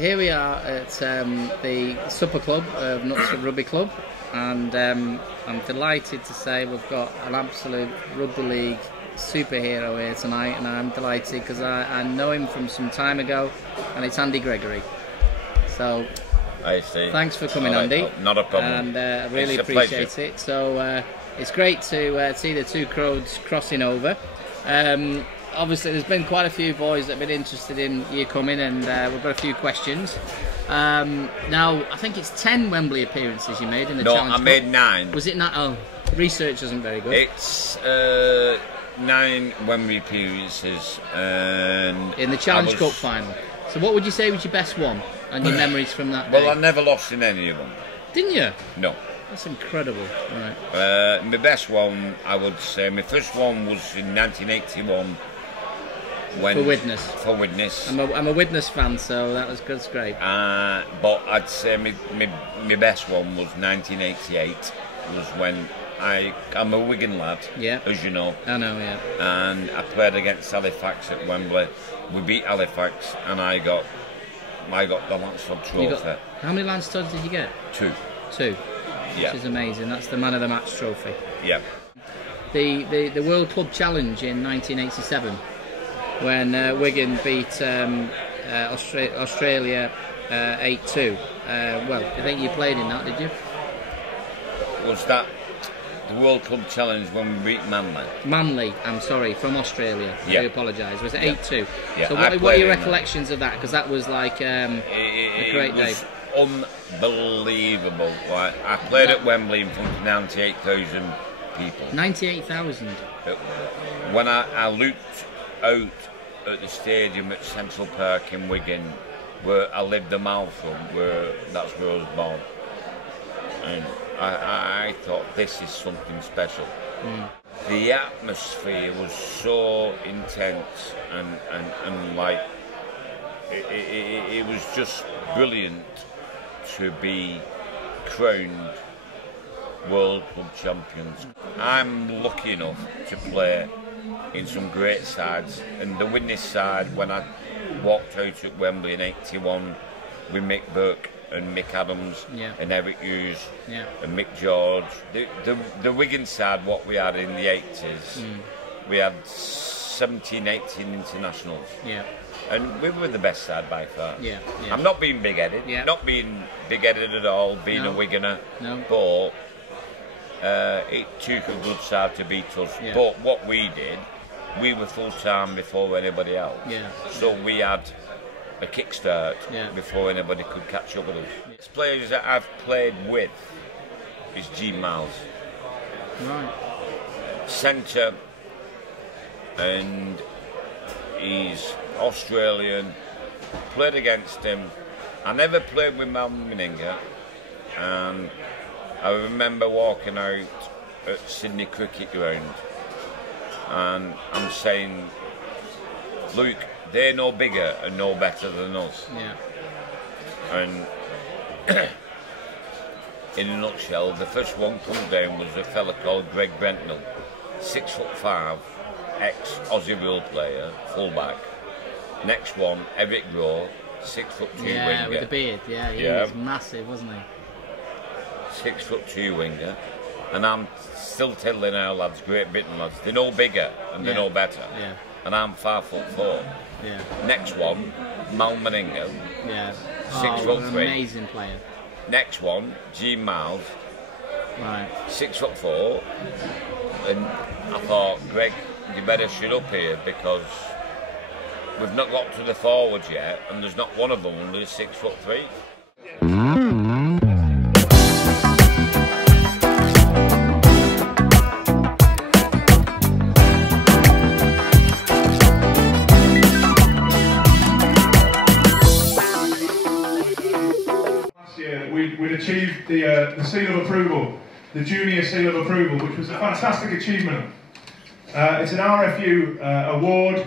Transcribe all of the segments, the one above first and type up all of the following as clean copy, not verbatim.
here we are at the Supper Club of Knutsford Rugby Club, and I'm delighted to say we've got an absolute rugby league superhero here tonight, and I'm delighted because I know him from some time ago, and it's Andy Gregory. So I see. Thanks for coming, Andy. Not a problem. And I really appreciate it. So it's great to see the two crowds crossing over. Obviously, there's been quite a few boys that have been interested in you coming, and we've got a few questions. Now, I think it's 10 Wembley appearances you made in the Challenge Cup. No, I made 9. Was it not? Oh, research isn't very good. It's 9 Wembley appearances. And in the Challenge Cup final. So what would you say was your best one and your memories from that day? Well, I never lost in any of them. Didn't you? No. That's incredible. Right. My best one, I would say, my first one was in 1981. For Widnes. For Widnes. I'm a Widnes fan, so that was good. That's great. But I'd say my best one was 1988. Was when I'm a Wigan lad, yeah, as you know. I know, yeah. And I played against Halifax at Wembley. We beat Halifax, and I got the Lance-Todd trophy. How many Lance-Todds did you get? 2. 2. Yeah. Which is amazing. That's the man of the match trophy. Yeah. The World Club Challenge in 1987. When Wigan beat Australia 8-2. Well, I think you played in that, did you? Was that the World Club Challenge when we beat Manly? Manly, I'm sorry, from Australia. Yeah. I apologise. Was it 8-2? Yeah. So what are your recollections of that? Because that was like a great day. Unbelievable. Like, I played at Wembley in front of 98,000 people. 98,000? When I looked out at the stadium at Central Park in Wigan, where I lived a mile from, that's where I was born, and I thought, this is something special. The atmosphere was so intense, and like it was just brilliant to be crowned World Club Champions. I'm lucky enough to play in some great sides, and the Widnes side, when I walked out at Wembley in 81 with Mick Burke and Mick Adams, yeah, and Eric Hughes, yeah, and Mick George, the Wigan side, what we had in the 80s, we had 17, 18 internationals, yeah, and we were the best side by far. Yeah, yeah. I'm not being big-headed, yeah, not being big-headed at all, being a Wiganer, but it took a good side to beat us. Yeah. But what we did, we were full time before anybody else. Yeah. So we had a kickstart, yeah, before anybody could catch up with us. Yeah. The players that I've played with is G. Miles. Right. Centre, and he's Australian. Played against him. I never played with Mal Meninga, and I remember walking out at Sydney Cricket Ground, and I'm saying, look, they're no bigger and no better than us. Yeah. And in a nutshell, the first one come down was a fella called Greg Brentnell, 6'5", ex-Aussie rule player, fullback. Next one, Eric Rowe, 6'2" winger. Yeah, with the beard. Yeah, he was massive, wasn't he? 6'2" winger, and I'm still telling our lads, Great Britain lads, they're no bigger and they're no better. Yeah. And I'm 5'4". Yeah. Next one, Mal Meninga. Yeah. 6'3". Amazing player. Next one, G. Miles. Right. 6'4". And I thought, Greg, you better shut up here, because we've not got to the forwards yet, and there's not one of them under 6'3". We'd achieved the seal of approval, the junior seal of approval, which was a fantastic achievement. It's an RFU award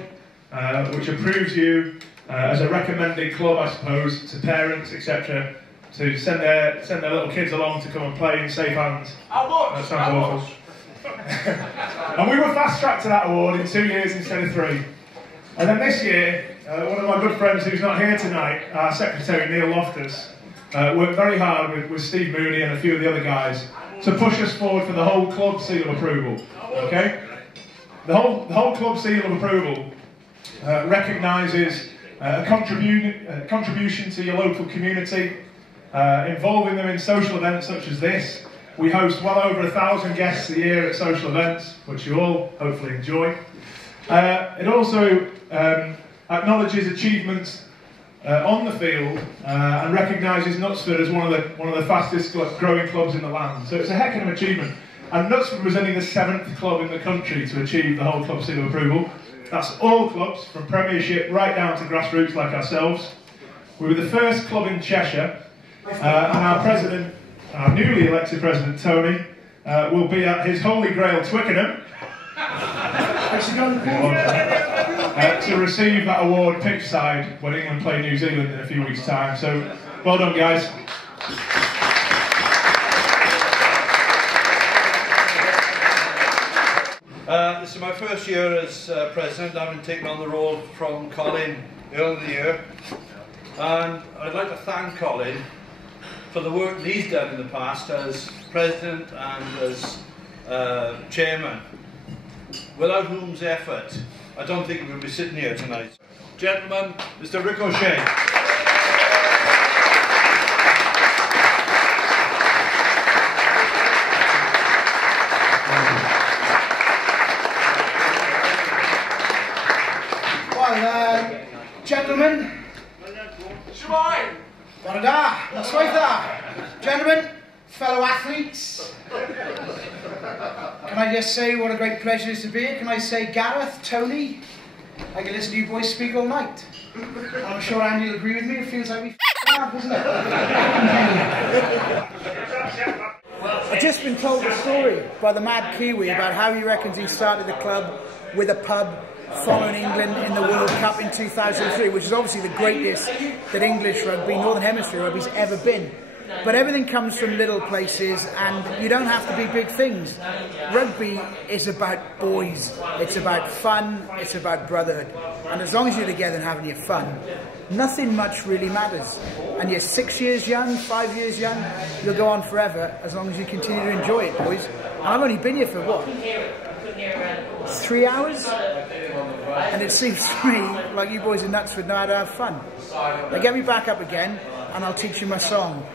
which approves you as a recommended club, I suppose, to parents, etc., to send their little kids along to come and play in safe hands. That sounds awful. And we were fast-tracked to that award in 2 years instead of 3. And then this year, one of my good friends who's not here tonight, our secretary Neil Loftus, worked very hard with Steve Mooney and a few of the other guys to push us forward for the whole club seal of approval. Okay? The whole club seal of approval recognises a contribution to your local community, involving them in social events such as this. We host well over 1,000 guests a year at social events, which you all hopefully enjoy. It also acknowledges achievements on the field and recognises Knutsford as one of the fastest growing clubs in the land. So it's a heck of an achievement. And Knutsford was only the 7th club in the country to achieve the whole club seal of approval. That's all clubs, from Premiership right down to grassroots like ourselves. We were the first club in Cheshire, and our president, our newly elected president Tony, will be at his Holy Grail Twickenham to receive that award pitchside when England play New Zealand in a few weeks' time. So, well done, guys. This is my first year as president. I've been taking on the role from Colin earlier in the year, and I'd like to thank Colin for the work that he's done in the past as president and as chairman, without whom's effort I don't think we would be sitting here tonight. Gentlemen, Mr. Rick O'Shea. Gentlemen, gentlemen, fellow athletes, can I just say what a great pleasure it is to be here? Can I say Gareth, Tony, I can listen to you boys speak all night. I'm sure Andy will agree with me, it feels like we f***ing up, isn't it? I've just been told a story by the mad Kiwi about how he reckons he started the club with a pub following England in the World Cup in 2003, which is obviously the greatest that English rugby, Northern Hemisphere rugby's ever been. But everything comes from little places, and you don't have to be big things. Rugby is about boys, it's about fun, it's about brotherhood. And as long as you're together and having your fun, nothing much really matters. And you're 6 years young, 5 years young, you'll go on forever as long as you continue to enjoy it, boys. And I've only been here for what? 3 hours? And it seems to me like you boys in Knutsford know how to have fun. Now get me back up again and I'll teach you my song.